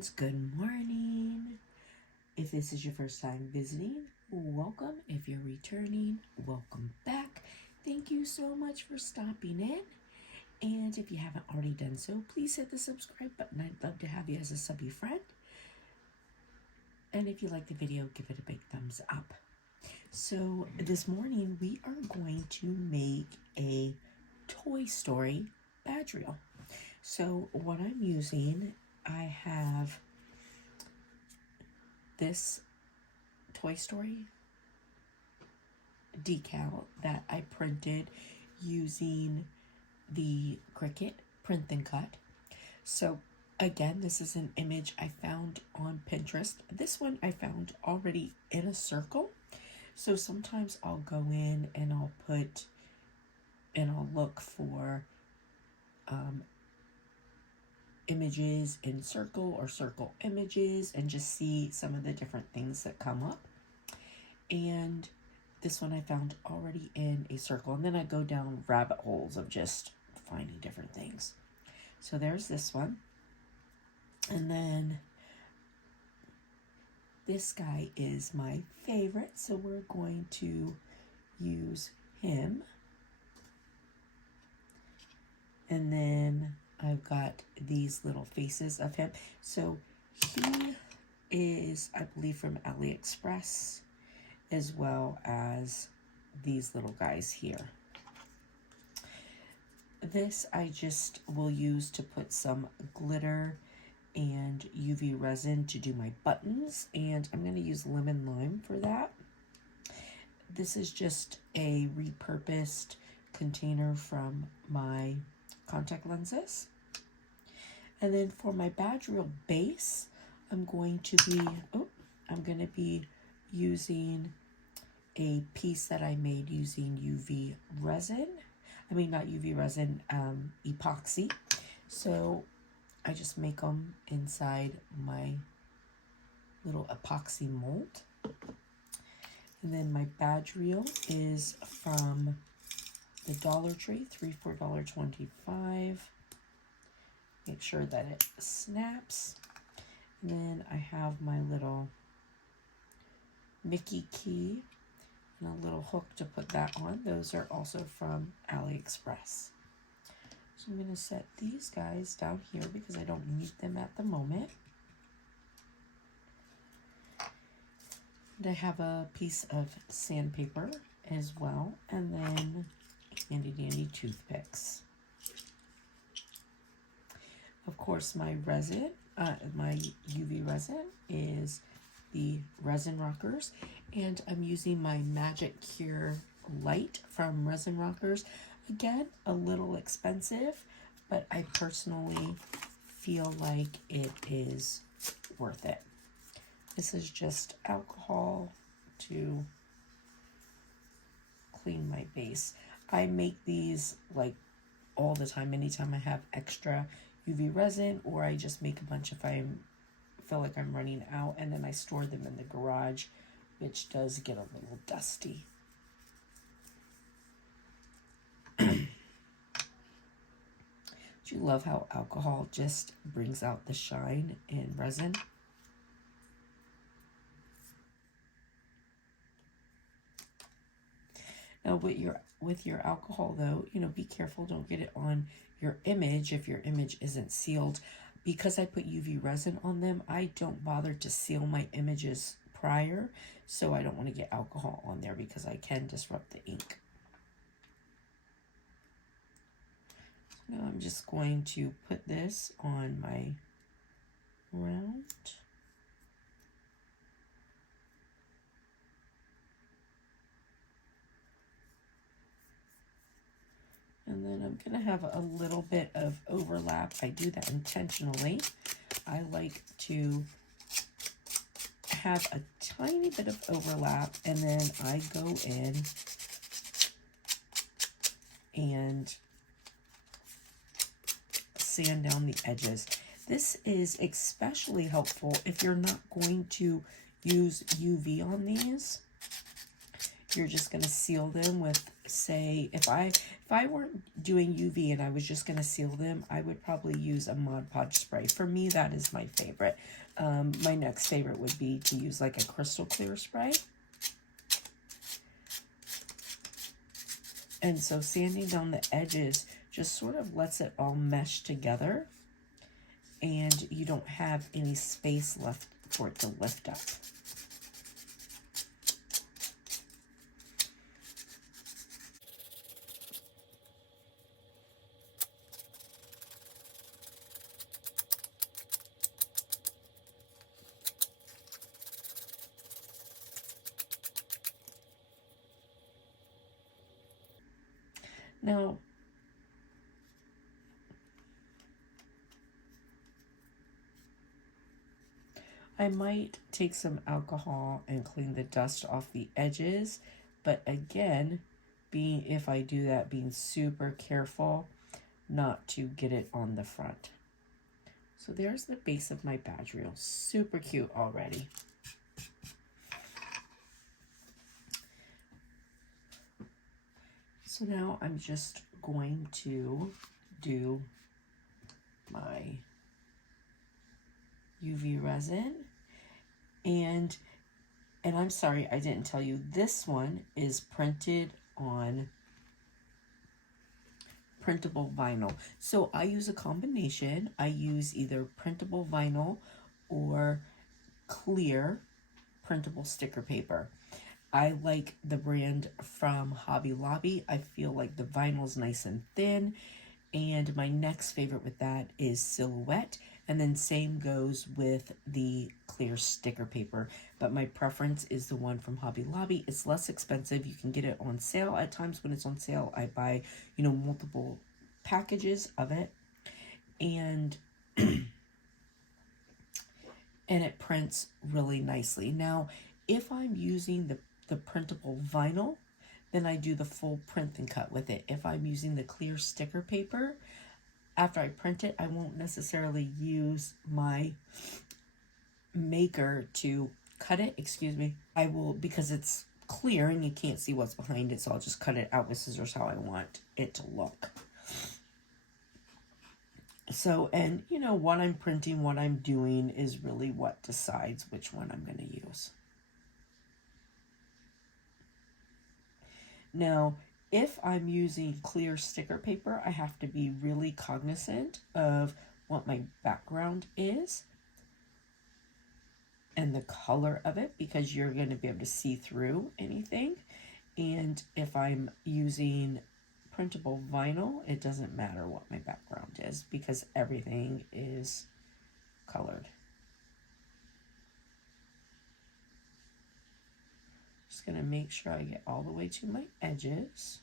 friends, good morning. If this is your first time visiting, welcome. If you're returning, welcome back. Thank you so much for stopping in. And if you haven't already done so, please hit the subscribe button. I'd love to have you as a subby friend. And if you like the video, give it a big thumbs up. So this morning we are going to make a Toy Story badge reel. So what I'm using, I have this Toy Story decal that I printed using the Cricut print and cut. So again, this is an image I found on Pinterest. This one I found already in a circle. So sometimes I'll go in and I'll look for images in circle or circle images and just see some of the different things that come up. And this one I found already in a circle, and then I go down rabbit holes of just finding different things. So there's this one. And then this guy is my favorite, so we're going to use him. And then I've got these little faces of him. So he is, I believe, from AliExpress, as well as these little guys here. This I just will use to put some glitter and UV resin to do my buttons, and I'm going to use lemon lime for that. This is just a repurposed container from my contact lenses. And then for my badge reel base, I'm going to be using a piece that I made using UV resin. I mean, not UV resin, epoxy. So I just make them inside my little epoxy mold. And then my badge reel is from the Dollar Tree, 3 for $1.25. Make sure that it snaps. And then I have my little Mickey key and a little hook to put that on. Those are also from AliExpress. So I'm going to set these guys down here because I don't need them at the moment. And I have a piece of sandpaper as well, and then handy dandy toothpicks. Of course, my resin, my UV resin is the Resin Rockers, and I'm using my Magic Cure Light from Resin Rockers. Again, a little expensive, but I personally feel like it is worth it. This is just alcohol to clean my base. I make these like all the time, anytime I have extra UV resin, or I just make a bunch if I feel like I'm running out, and then I store them in the garage, which does get a little dusty. Do you love how alcohol just brings out the shine in resin? Now with your alcohol though, be careful, don't get it on your image if your image isn't sealed. Because I put UV resin on them, I don't bother to seal my images prior, so I don't want to get alcohol on there because I can disrupt the ink. So now I'm just going to put this on my round. And then I'm going to have a little bit of overlap. I do that intentionally. I like to have a tiny bit of overlap, and then I go in and sand down the edges. This is especially helpful if you're not going to use UV on these. you're just going to seal them with, say, if I weren't doing UV and I was just going to seal them, I would probably use a Mod Podge spray. For me, that is my favorite. My next favorite would be to use like a crystal clear spray. And so sanding down the edges just sort of lets it all mesh together, and you don't have any space left for it to lift up. Now, I might take some alcohol and clean the dust off the edges, but again, if I do that, being super careful not to get it on the front. So there's the base of my badge reel. Super cute already. So now I'm just going to do my UV resin, and I'm sorry I didn't tell you, this one is printed on printable vinyl. So I use a combination. I use either printable vinyl or clear printable sticker paper. I like the brand from Hobby Lobby. I feel like the vinyl's nice and thin. And my next favorite with that is Silhouette. And then same goes with the clear sticker paper. But my preference is the one from Hobby Lobby. It's less expensive. You can get it on sale. At times when it's on sale, I buy, multiple packages of it. And and it prints really nicely. Now, if I'm using the printable vinyl, then I do the full print and cut with it. If I'm using the clear sticker paper, after I print it, I won't necessarily use my maker to cut it, I will, because it's clear and you can't see what's behind it, so I'll just cut it out with scissors how I want it to look. So, and what I'm printing, what I'm doing is really what decides which one I'm going to use. Now, if I'm using clear sticker paper, I have to be really cognizant of what my background is and the color of it, because you're going to be able to see through anything. And if I'm using printable vinyl, it doesn't matter what my background is because everything is colored. Just going to make sure I get all the way to my edges.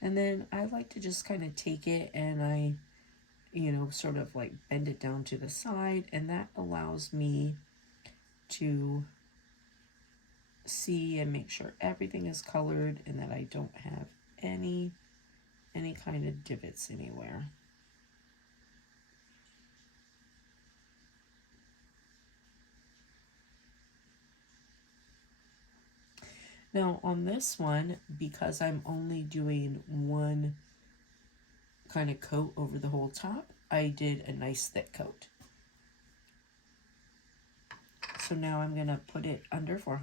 And then I like to just kind of take it and I, sort of like bend it down to the side, and that allows me to see and make sure everything is colored and that I don't have any kind of divots anywhere. Now on this one, because I'm only doing one kind of coat over the whole top, I did a nice thick coat. So now I'm going to put it under for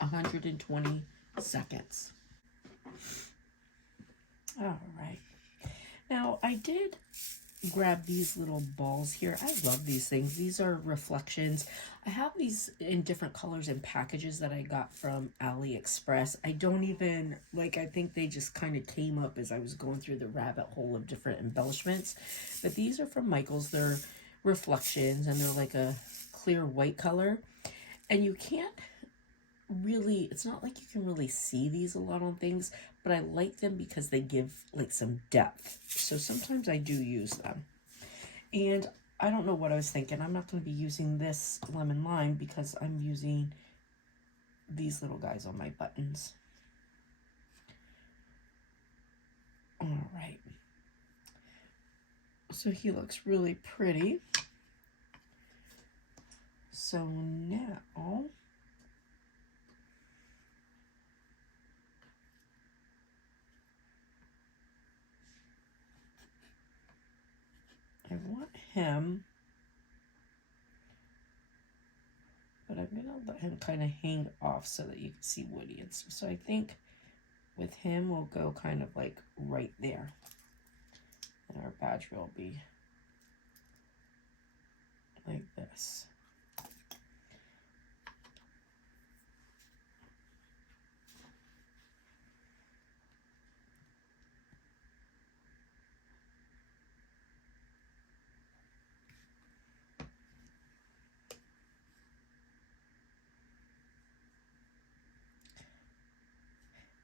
120 seconds. All right. Now I did grab these little balls here. I love these things. These are reflections. I have these in different colors and packages that I got from AliExpress. I don't even, I think they just kind of came up as I was going through the rabbit hole of different embellishments. But these are from Michael's. They're reflections, and they're like a clear white color. And you can't really, it's not like you can really see these a lot on things, but I like them because they give some depth. So sometimes I do use them. And I don't know what I was thinking. I'm not going to be using this lemon lime because I'm using these little guys on my buttons. All right. So he looks really pretty. So now I want him, but I'm gonna let him kind of hang off so that you can see Woody and stuff. So I think with him we'll go kind of like right there. And our badge will be like this.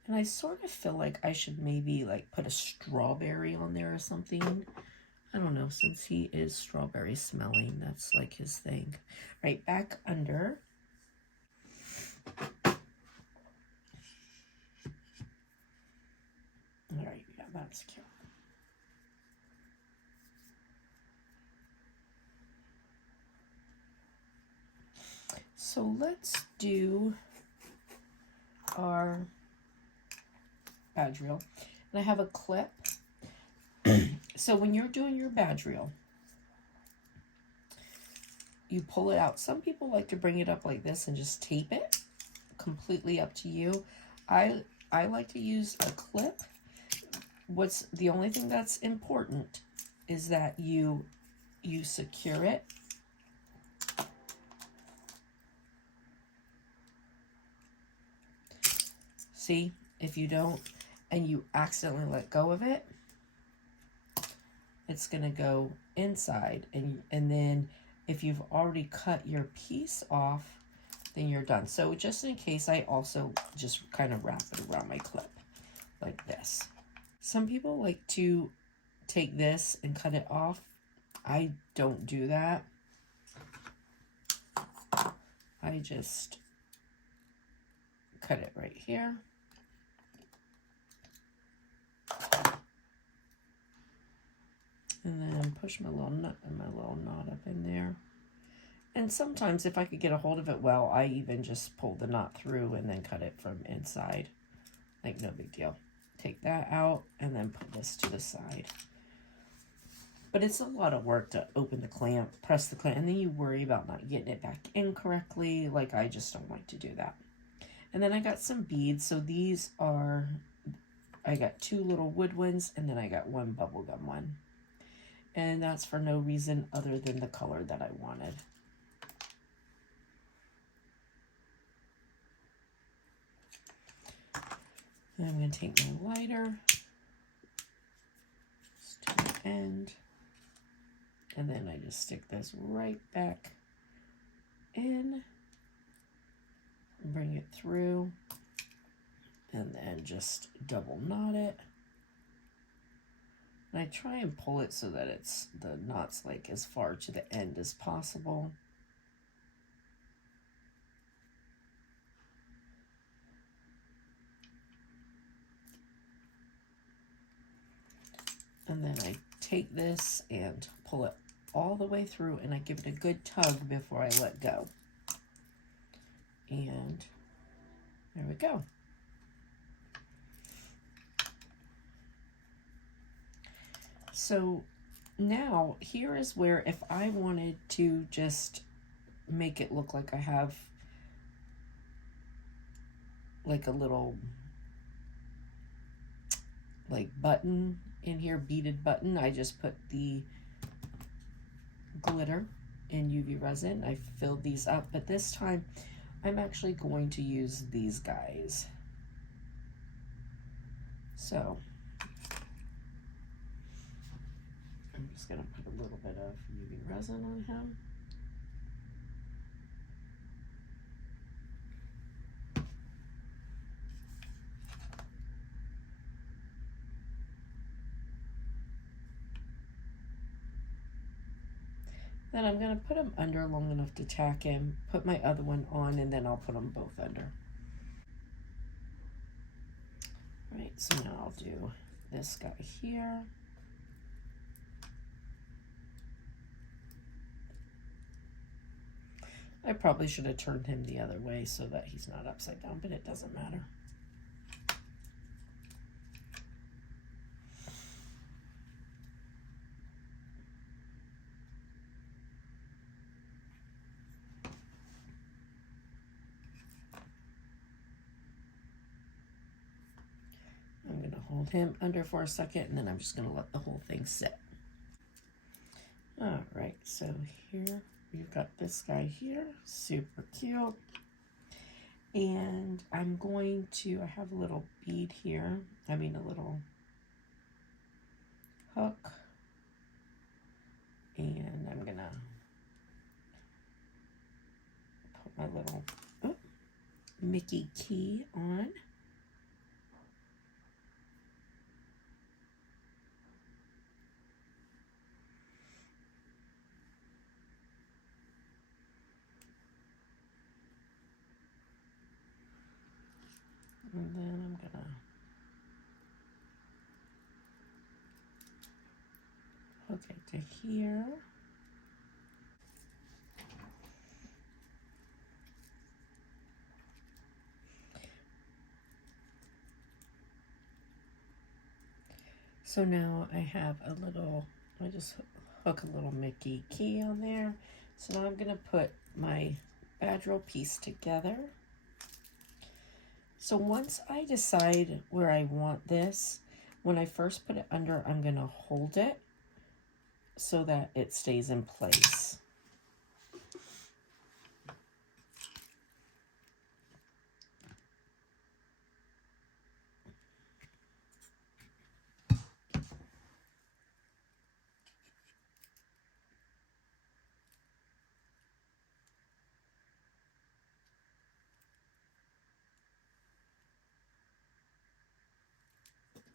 And I sort of feel like I should maybe like put a strawberry on there or something. I don't know, since he is strawberry smelling, that's like his thing. Right, back under. All right, yeah, that's cute. So let's do our badge reel. And I have a clip. So when you're doing your badge reel, you pull it out. Some people like to bring it up like this and just tape it. Completely up to you. I like to use a clip. What's the only thing that's important is that you secure it. See, if you don't and you accidentally let go of it, it's gonna go inside, and then if you've already cut your piece off, then you're done. So just in case, I also just kind of wrap it around my clip like this. Some people like to take this and cut it off. I don't do that. I just cut it right here. And then push my little knot up in there. And sometimes if I could get a hold of it well, I even just pull the knot through and then cut it from inside. Like, no big deal. Take that out and then put this to the side. But it's a lot of work to open the clamp, press the clamp, and then you worry about not getting it back in correctly. Like, I just don't like to do that. And then I got some beads. So these are, I got 2 little wood ones, and then I got 1 bubblegum one. And that's for no reason other than the color that I wanted. And I'm going to take my lighter to the end, and then I just stick this right back in, bring it through, and then just double knot it. And I try and pull it so that it's the knot's like as far to the end as possible. And then I take this and pull it all the way through, and I give it a good tug before I let go. And there we go. So now here is where, if I wanted to just make it look like I have like a little like button in here, beaded button, I just put the glitter in UV resin. I filled these up, but this time I'm actually going to use these guys. So I'm just going to put a little bit of UV resin on him. Then I'm going to put him under long enough to tack him, put my other one on, and then I'll put them both under. All right, so now I'll do this guy here. I probably should have turned him the other way so that he's not upside down, but it doesn't matter. I'm going to hold him under for a second, and then I'm just going to let the whole thing sit. All right, so here we've got this guy here, super cute. And I'm going to, I have a little bead here, a little hook. And I'm going to put my little Mickey key on. And then I'm going to hook it to here. So now I have a little, I just hook a little Mickey key on there. So now I'm going to put my badge roll piece together. So once I decide where I want this, when I first put it under, I'm going to hold it so that it stays in place.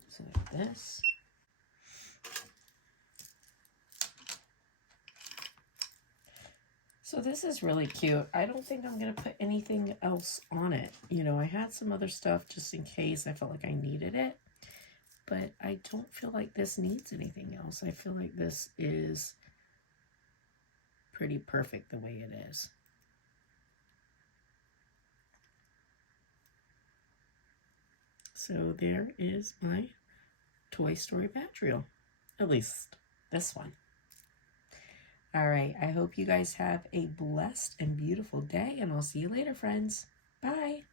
So like this. So this is really cute. I don't think I'm going to put anything else on it. You know, I had some other stuff just in case I felt like I needed it. But I don't feel like this needs anything else. I feel like this is pretty perfect the way it is. So there is my Toy Story badge reel. At least this one. All right, I hope you guys have a blessed and beautiful day, and I'll see you later, friends. Bye.